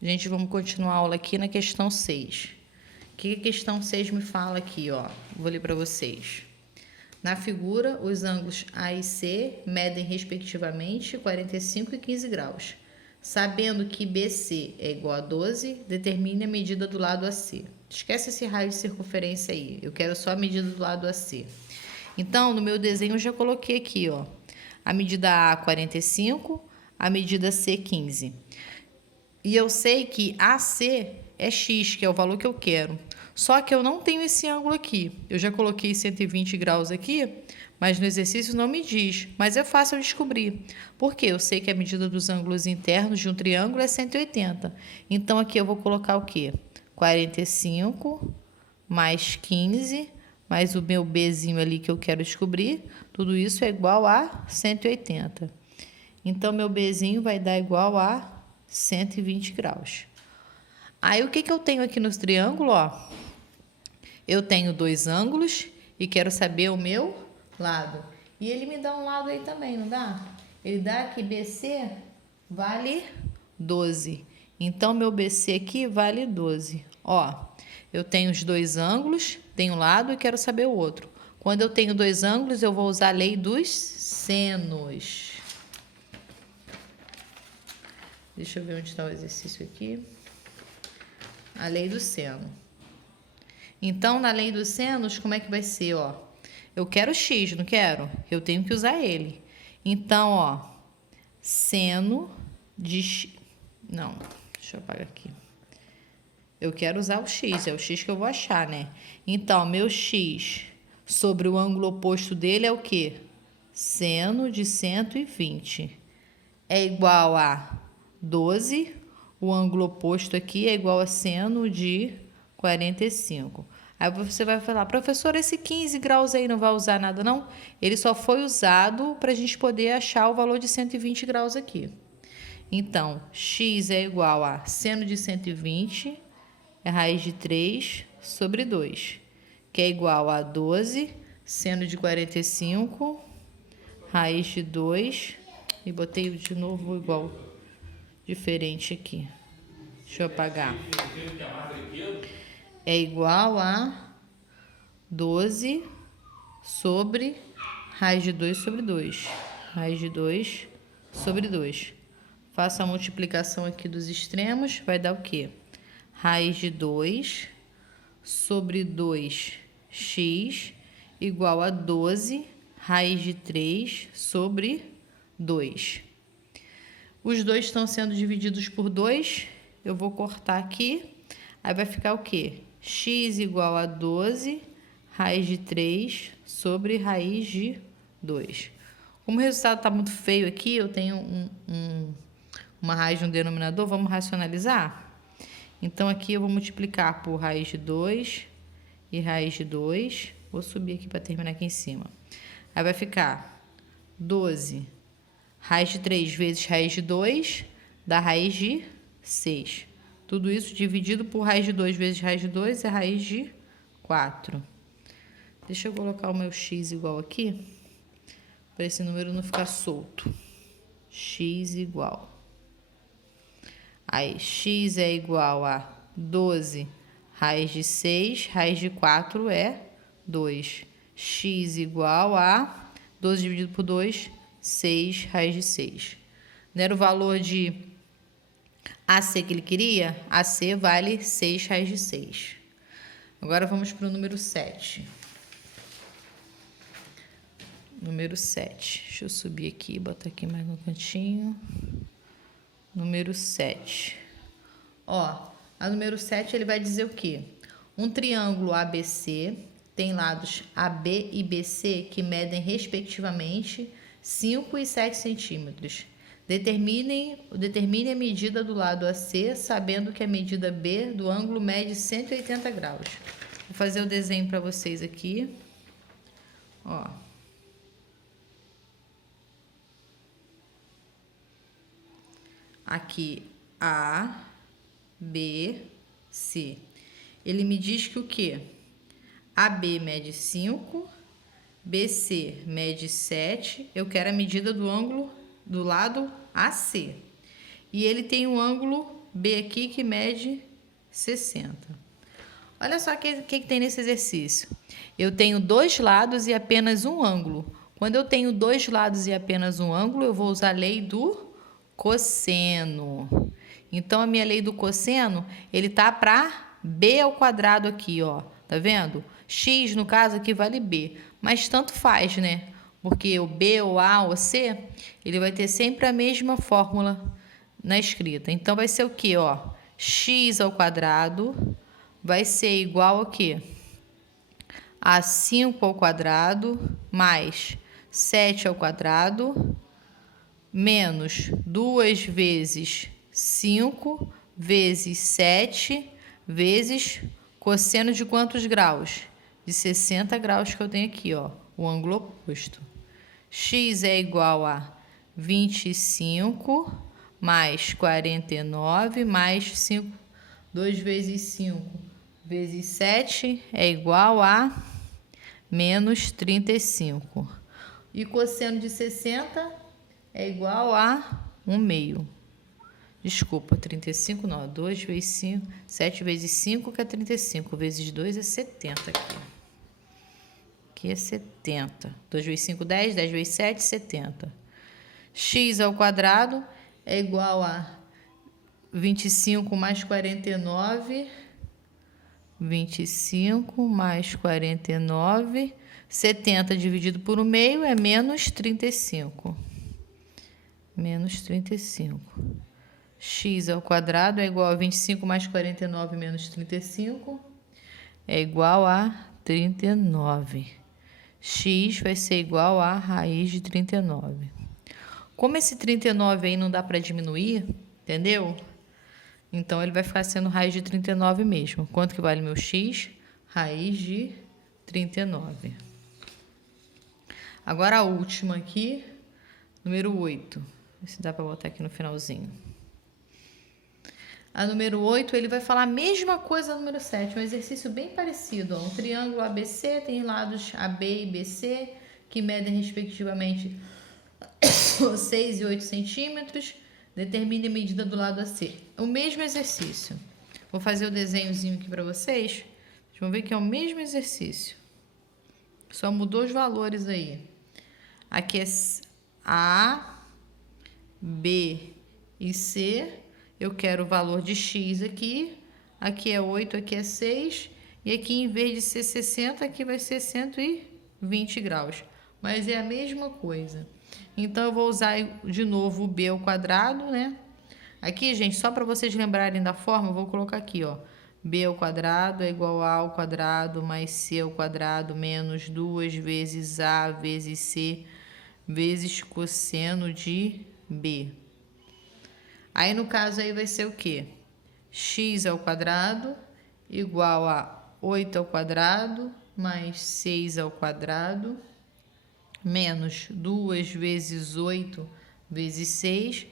Gente, vamos continuar a aula aqui na questão 6. O que a questão 6 me fala aqui, ó? Vou ler para vocês. Na figura, os ângulos A e C medem respectivamente 45 e 15 graus. Sabendo que BC é igual a 12, determine a medida do lado AC. Esquece esse raio de circunferência aí, eu quero só a medida do lado AC. Então, no meu desenho eu já coloquei aqui, ó, a medida A 45, a medida C 15. E eu sei que AC é X, que é o valor que eu quero. Só que eu não tenho esse ângulo aqui. Eu já coloquei 120 graus aqui, mas no exercício não me diz. Mas é fácil eu descobrir. Porque eu sei que a medida dos ângulos internos de um triângulo é 180. Então, aqui eu vou colocar o quê? 45 mais 15, mais o meu Bzinho ali que eu quero descobrir. Tudo isso é igual a 180. Então, meu Bzinho vai dar igual a 120 graus. Aí, o que eu tenho aqui no triângulo, ó? Eu tenho dois ângulos e quero saber o meu lado. E ele me dá um lado aí também, não dá? Ele dá que BC vale 12. Então, meu BC aqui vale 12. Ó, eu tenho os dois ângulos, tenho um lado e quero saber o outro. Quando eu tenho dois ângulos, eu vou usar a lei dos senos. Deixa eu ver onde está o exercício aqui. A lei do seno. Então, na lei dos senos, como é que vai ser, ó? Eu quero x, não quero? Eu tenho que usar ele. Então, ó, seno de x... Não, deixa eu apagar aqui. Eu quero usar o x, é o x que eu vou achar, né? Então, meu x sobre o ângulo oposto dele é o quê? Seno de 120. É igual a 12. O ângulo oposto aqui é igual a seno de 45. Aí você vai falar, professor, esse 15 graus aí não vai usar nada, não? Ele só foi usado para a gente poder achar o valor de 120 graus aqui. Então, x é igual a seno de 120, é raiz de 3 sobre 2, que é igual a 12, seno de 45, raiz de 2, e botei de novo igual, diferente aqui. Deixa eu apagar. É igual a 12 sobre raiz de 2 sobre 2. Raiz de 2 sobre 2. Faço a multiplicação aqui dos extremos, vai dar o quê? Raiz de 2 sobre 2x igual a 12 raiz de 3 sobre 2. Os dois estão sendo divididos por 2. Eu vou cortar aqui. Aí vai ficar o quê? X igual a 12 raiz de 3 sobre raiz de 2. Como o resultado está muito feio aqui, eu tenho uma raiz no denominador. Vamos racionalizar? Então, aqui eu vou multiplicar por raiz de 2 e raiz de 2. Vou subir aqui para terminar aqui em cima. Aí vai ficar 12 raiz de 3 vezes raiz de 2 dá raiz de 6. Tudo isso dividido por raiz de 2 vezes raiz de 2 é raiz de 4. Deixa eu colocar o meu x igual aqui, para esse número não ficar solto. X igual. Aí, x é igual a 12 raiz de 6, raiz de 4 é 2. X igual a 12 dividido por 2, 6 raiz de 6. Não era o valor de AC que ele queria? AC vale 6 raiz de 6. Agora vamos para o número 7. Número 7. Deixa eu subir aqui, botar aqui mais no cantinho. Número 7. Ó, a número 7 ele vai dizer o quê? Um triângulo ABC tem lados AB e BC que medem respectivamente 5 e 7 centímetros. Determine a medida do lado AC, sabendo que a medida B do ângulo mede 180 graus. Vou fazer o desenho para vocês aqui. Ó. Aqui, A, B, C. Ele me diz que o quê? AB mede 5, BC mede 7. Eu quero a medida do ângulo do lado AC. E ele tem um ângulo B aqui que mede 60. Olha só o que tem nesse exercício. Eu tenho dois lados e apenas um ângulo. Quando eu tenho dois lados e apenas um ângulo, eu vou usar a lei do cosseno. Então, a minha lei do cosseno, ele tá para B ao quadrado aqui, ó. Tá vendo? X, no caso, aqui vale B. Mas tanto faz, né? Porque o B, ou A, ou C, ele vai ter sempre a mesma fórmula na escrita. Então, vai ser o quê, ó? X ao quadrado vai ser igual a quê? A 5 ao quadrado mais 7 ao quadrado menos 2 vezes 5 vezes 7 vezes cosseno de quantos graus? De 60 graus que eu tenho aqui, ó, o ângulo oposto. X é igual a 25 mais 49 mais 5. 2 vezes 5 vezes 7 é igual a menos 35. E cosseno de 60 é igual a 1/2. Desculpa, 35 não. 2 vezes 5, 7 vezes 5 que é 35. Vezes 2 é 70 aqui. Aqui é 70. 2 vezes 5, 10. 10 vezes 7, 70. X ao quadrado é igual a 25 mais 49. 25 mais 49. 70 dividido por 1/2 é menos 35. Menos 35. X ao quadrado é igual a 25 mais 49 menos 35. É igual a 39. X vai ser igual a raiz de 39. Como esse 39 aí não dá para diminuir, entendeu? Então, ele vai ficar sendo raiz de 39 mesmo. Quanto que vale meu x? Raiz de 39. Agora, a última aqui, número 8. Vê se dá para botar aqui no finalzinho. A número 8, ele vai falar a mesma coisa da número 7. Um exercício bem parecido. Ó. Um triângulo ABC tem lados AB e BC, que medem, respectivamente, 6 e 8 centímetros. Determine a medida do lado AC. O mesmo exercício. Vou fazer o desenhozinho aqui para vocês. Vocês vão ver que é o mesmo exercício. Só mudou os valores aí. Aqui é A, B e C. Eu quero o valor de X aqui. Aqui é 8, aqui é 6. E aqui, em vez de ser 60, aqui vai ser 120 graus. Mas é a mesma coisa. Então, eu vou usar de novo o B ao quadrado, né? Aqui, gente, só para vocês lembrarem da forma, eu vou colocar aqui, ó. B ao quadrado é igual a ao quadrado mais C ao quadrado menos 2 vezes A vezes C vezes cosseno de B. Aí, no caso, aí vai ser o quê? X ao quadrado igual a 8 ao quadrado mais 6 ao quadrado menos 2 vezes 8 vezes 6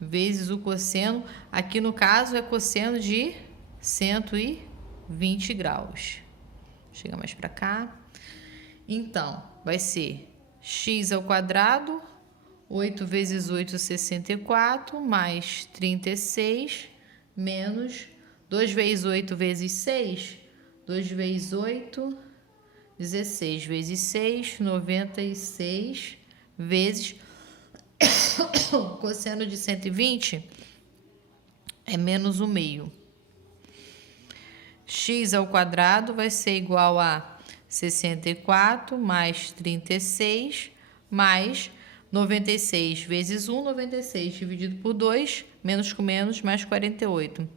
vezes o cosseno. Aqui, no caso, é cosseno de 120 graus. Chega mais para cá. Então, vai ser x ao quadrado, 8 vezes 8, 64, mais 36, menos 2 vezes 8 vezes 6, 2 vezes 8, 16 vezes 6, 96, vezes cosseno de 120 é menos 1/2. X ao quadrado vai ser igual a 64 mais 36 mais 96 vezes 1, 96 dividido por 2, menos com menos, mais 48.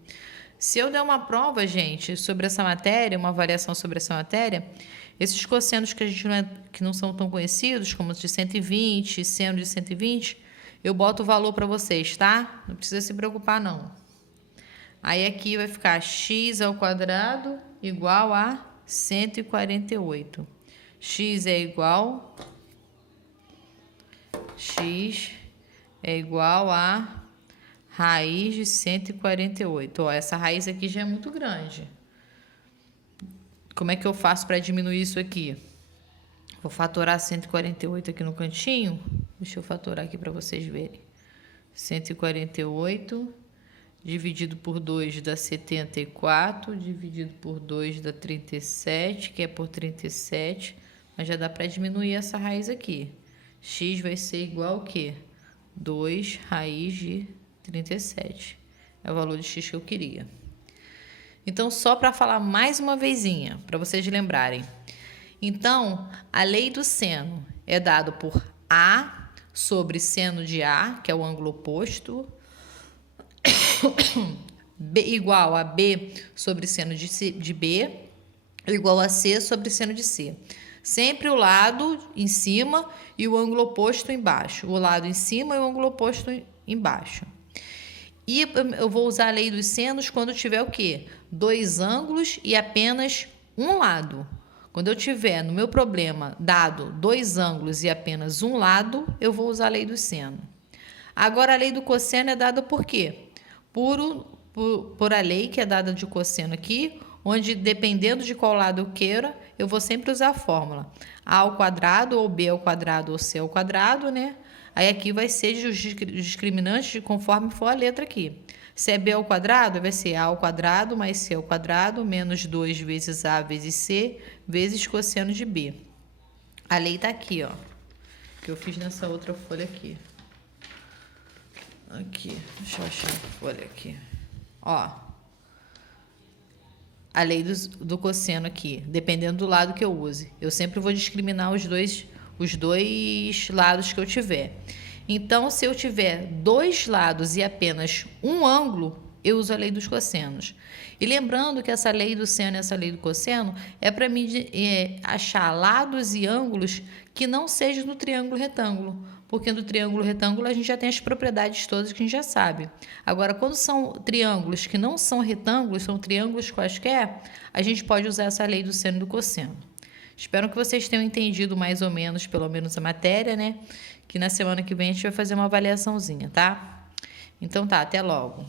Se eu der uma prova, gente, sobre essa matéria, uma avaliação sobre essa matéria, esses cossenos que a gente que não são tão conhecidos, como os de 120, seno de 120, eu boto o valor para vocês, tá? Não precisa se preocupar, não. Aí aqui vai ficar x ao quadrado igual a 148. X é igual a raiz de 148. Ó, essa raiz aqui já é muito grande. Como é que eu faço para diminuir isso aqui? Vou fatorar 148 aqui no cantinho. Deixa eu fatorar aqui para vocês verem. 148 dividido por 2 dá 74, dividido por 2 dá 37, que é por 37, mas já dá para diminuir essa raiz aqui. X vai ser igual ao quê? 2 raiz de 37. É o valor de x que eu queria. Então, só para falar mais uma vezinha, para vocês lembrarem. Então, a lei do seno é dada por A sobre seno de A, que é o ângulo oposto, B igual a B sobre seno de B, igual a C sobre seno de C. Sempre o lado em cima e o ângulo oposto embaixo. O lado em cima e o ângulo oposto embaixo. E eu vou usar a lei dos senos quando tiver o quê? 2 ângulos e apenas um lado. Quando eu tiver no meu problema dado 2 ângulos e apenas um lado, eu vou usar a lei do seno. Agora, a lei do cosseno é dada por quê? Por a lei que é dada de cosseno aqui, onde, dependendo de qual lado eu queira, eu vou sempre usar a fórmula a ao quadrado, ou b ao quadrado, ou c ao quadrado, né? Aí aqui vai ser os discriminantes conforme for a letra aqui. Se é b ao quadrado, vai ser a ao quadrado mais c ao quadrado, menos 2 vezes a vezes c, vezes cosseno de b. A lei tá aqui, ó, que eu fiz nessa outra folha aqui. Aqui, deixa eu achar a folha aqui. Ó, a lei do cosseno aqui, dependendo do lado que eu use. Eu sempre vou discriminar os dois lados que eu tiver. Então, se eu tiver 2 lados e apenas um ângulo, eu uso a lei dos cossenos. E lembrando que essa lei do seno e essa lei do cosseno é para mim achar lados e ângulos que não sejam no triângulo retângulo. Porque no triângulo retângulo a gente já tem as propriedades todas que a gente já sabe. Agora, quando são triângulos que não são retângulos, são triângulos quaisquer, a gente pode usar essa lei do seno e do cosseno. Espero que vocês tenham entendido mais ou menos, pelo menos a matéria, né? Que na semana que vem a gente vai fazer uma avaliaçãozinha, tá? Então tá, até logo.